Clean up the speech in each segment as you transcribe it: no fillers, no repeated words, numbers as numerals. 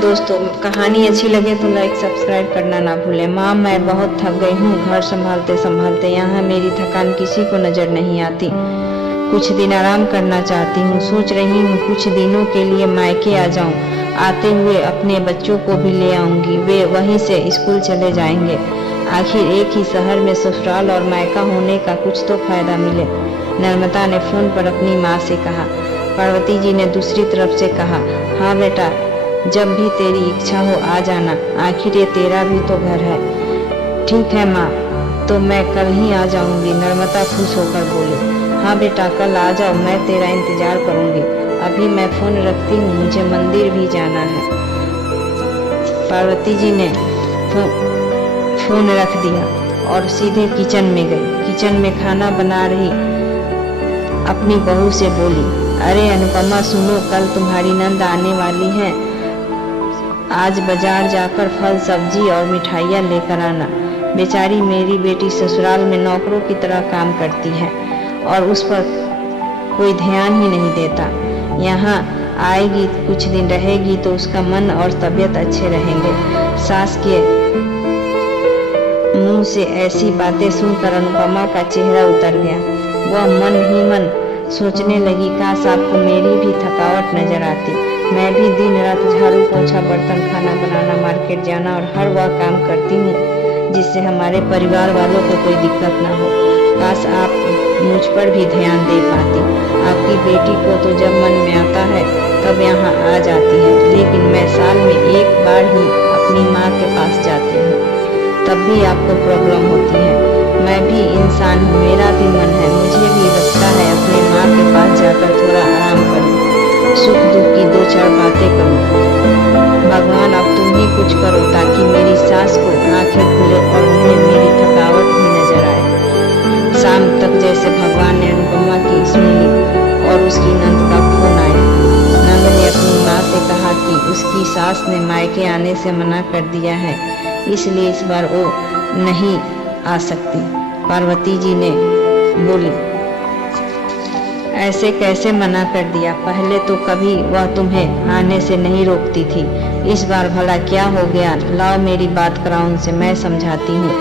दोस्तों, कहानी अच्छी लगे तो लाइक सब्सक्राइब करना ना भूलें। माँ, मैं बहुत थक गई हूँ। घर संभालते संभालते यहाँ मेरी थकान किसी को नजर नहीं आती। कुछ दिन आराम करना चाहती हूँ। सोच रही हूँ कुछ दिनों के लिए मायके आ जाऊँ। आते हुए अपने बच्चों को भी ले आऊंगी। वे वहीं से स्कूल चले जाएंगे। आखिर एक ही शहर में ससुराल और मायका होने का कुछ तो फायदा मिले। नर्मदा ने फोन पर अपनी माँ से कहा। पार्वती जी ने दूसरी तरफ से कहा, हाँ बेटा, जब भी तेरी इच्छा हो आ जाना। आखिर ये तेरा भी तो घर है। ठीक है माँ, तो मैं कल ही आ जाऊंगी। नर्मदा खुश होकर बोली। हाँ बेटा, कल आ जाओ, मैं तेरा इंतजार करूंगी। अभी मैं फोन रखती हूँ, मुझे मंदिर भी जाना है। पार्वती जी ने फोन रख दिया और सीधे किचन में गई। किचन में खाना बना रही अपनी बहू से बोली, अरे अनुपमा सुनो, कल तुम्हारी नंद आने वाली है। आज बाजार जाकर फल सब्जी और मिठाइयाँ लेकर आना। बेचारी मेरी बेटी ससुराल में नौकरों की तरह काम करती है और उस पर कोई ध्यान ही नहीं देता। यहाँ आएगी, कुछ दिन रहेगी तो उसका मन और तबीयत अच्छे रहेंगे। सास के मुंह से ऐसी बातें सुनकर अनुपमा का चेहरा उतर गया। वह मन ही मन सोचने लगी, काश आपको मेरी भी थकावट नजर आती। मैं भी दिन रात झाड़ू पोछा बर्तन खाना बनाना मार्केट जाना और हर वह काम करती हूँ जिससे हमारे परिवार वालों को कोई दिक्कत ना हो। काश आप मुझ पर भी ध्यान दे पाती। आपकी बेटी को तो जब मन में आता है तब यहाँ आ जाती है, लेकिन मैं साल में एक बार ही अपनी माँ के पास जाती हूँ, तब भी आपको प्रॉब्लम होती है। मैं भी इंसान हूँ, मेरा भी मन है। मुझे भी लगता है अपने माँ के पास जाकर थोड़ा आराम करूँ, सुख दुख की दो चार बातें करूँ। भगवान, अब तुम ही कुछ करो ताकि मेरी सास को आंखें खुले और उन्हें मेरी थकावट भी नजर आए। शाम तक जैसे भगवान ने अनुपमा की सुन ली और उसकी नंद का फोन आया। नंद ने अपनी माँ से कहा कि उसकी सास ने मायके आने से मना कर दिया है, इसलिए इस बार वो नहीं आ सकती। पार्वती जी ने बोली, ऐसे कैसे मना कर दिया? पहले तो कभी वह तुम्हें आने से नहीं रोकती थी, इस बार भला क्या हो गया? लाओ मेरी बात कराओ उनसे, मैं समझाती हूँ।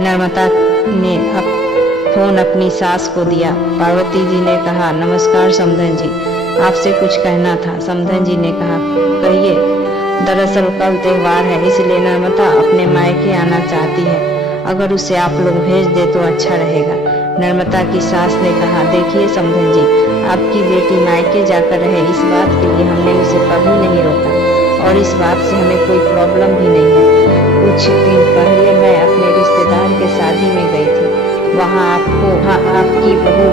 नर्मदा ने फोन अपनी सास को दिया। पार्वती जी ने कहा, नमस्कार समधन जी, आपसे कुछ कहना था। समधन जी ने कहा, कहिए। दरअसल कल त्योहार है, इसलिए नर्मदा अपने मायके आना चाहती है। अगर उसे आप लोग भेज दे तो अच्छा रहेगा। नर्मदा की सास ने कहा, देखिए समधन जी, आपकी बेटी मायके जाकर रहे, इस बात के लिए हमने उसे कभी नहीं रोका और इस बात से हमें कोई प्रॉब्लम भी नहीं है। कुछ दिन पहले मैं अपने रिश्तेदार के शादी में गई थी। वहाँ आपकी बहू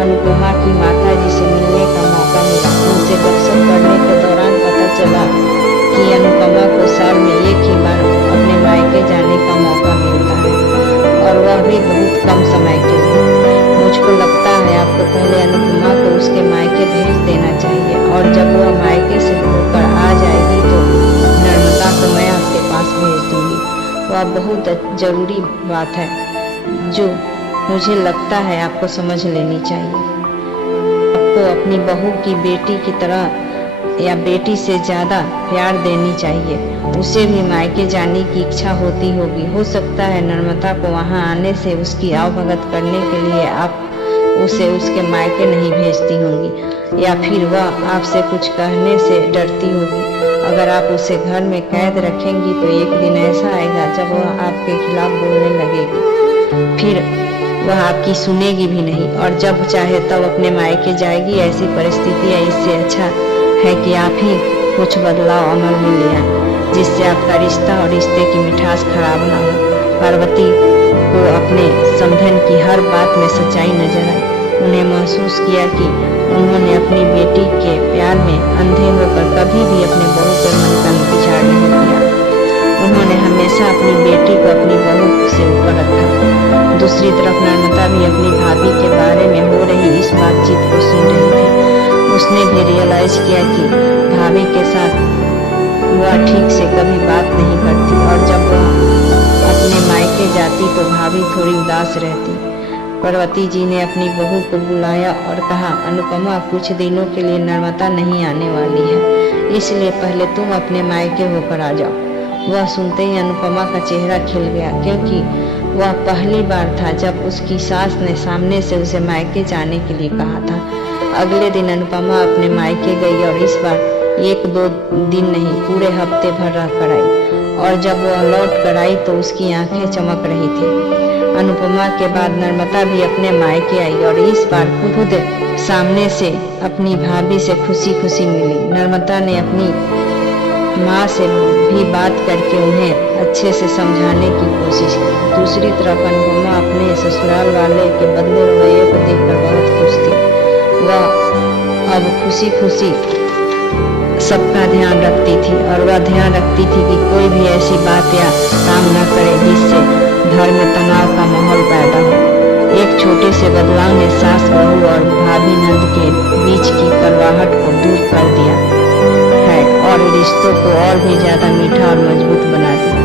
अनुपमा की माता जी से मिलने का मौका मिला। उनसे गपशप करने के दौरान पता चला कि अनुपमा को साल में एक ही बार अपने मायके जाने का मौका मिलता है और वह भी बहुत कम समय के लिए। मुझको लगता है आपको पहले अनुपमा को उसके मायके भेज देना चाहिए और जब वह मायके से होकर आ जाएगी तो नर्मदा को मैं आपके पास भेज दूंगी। वह बहुत जरूरी बात है जो मुझे लगता है आपको समझ लेनी चाहिए। आपको अपनी बहू की बेटी की तरह या बेटी से ज़्यादा प्यार देनी चाहिए। उसे भी मायके जाने की इच्छा होती होगी। हो सकता है नर्मदा को वहाँ आने से उसकी आवभगत करने के लिए आप उसे उसके मायके नहीं भेजती होंगी, या फिर वह आपसे कुछ कहने से डरती होगी। अगर आप उसे घर में कैद रखेंगी तो एक दिन ऐसा आएगा जब वह आपके खिलाफ बोलने लगेगी, फिर वह आपकी सुनेगी भी नहीं और जब चाहे तब अपने मायके जाएगी। ऐसी परिस्थिति है, इससे अच्छा है कि आप ही कुछ बदलाव अमल में ले आए जिससे आपका रिश्ता और रिश्ते की मिठास खराब ना हो। पार्वती को अपने समधन की हर बात में सच्चाई नजर आई। उन्हें महसूस किया कि उन्होंने अपनी बेटी के प्यार में अंधे होकर कभी भी अपने बहू पर मन का विचार नहीं किया। उन्होंने हमेशा अपनी बेटी को अपनी बहू से ऊपर रखा। दूसरी तरफ नर्मदा भी अपनी भाभी के बारे में हो रही इस बातचीत को सुन रही थी। उसने भी रियलाइज किया कि भाभी के साथ वह ठीक से कभी बात नहीं करती और जब वह अपने मायके जाती तो भाभी थोड़ी उदास रहती। पार्वती जी ने अपनी बहू को बुलाया और कहा, अनुपमा कुछ दिनों के लिए नर्मदा नहीं आने वाली है, इसलिए पहले तुम अपने मायके होकर आ जाओ। वह सुनते ही अनुपमा का चेहरा खिल गया, क्योंकि वह पहली बार था जब उसकी सास ने सामने से उसे मायके जाने के लिए कहा था। अगले दिन अनुपमा अपने मायके गई और इस बार 1-2 दिन नहीं, पूरे हफ्ते भर रह कर आई। और जब वह लौट कर आई तो उसकी आंखें चमक रही थी। अनुपमा के बाद नर्मदा भी अपने मायके आई और इस बार खुद सामने से अपनी भाभी से खुशी खुशी मिली। नर्मदा ने अपनी माँ से भी बात करके उन्हें अच्छे से समझाने की कोशिश की। दूसरी तरफ अनुपमा अपने ससुराल वाले के बदले रवैये को देखकर बहुत खुश थी। वह अब खुशी खुशी सबका ध्यान रखती थी और वह ध्यान रखती थी कि कोई भी ऐसी बात या काम न करे जिससे घर में तनाव का माहौल पैदा हो। एक छोटे से बदलाव ने सास बहू और भाभी नंद के बीच की कड़वाहट को दूर कर दिया है और रिश्तों को और भी ज्यादा मीठा और मजबूत बना दिया।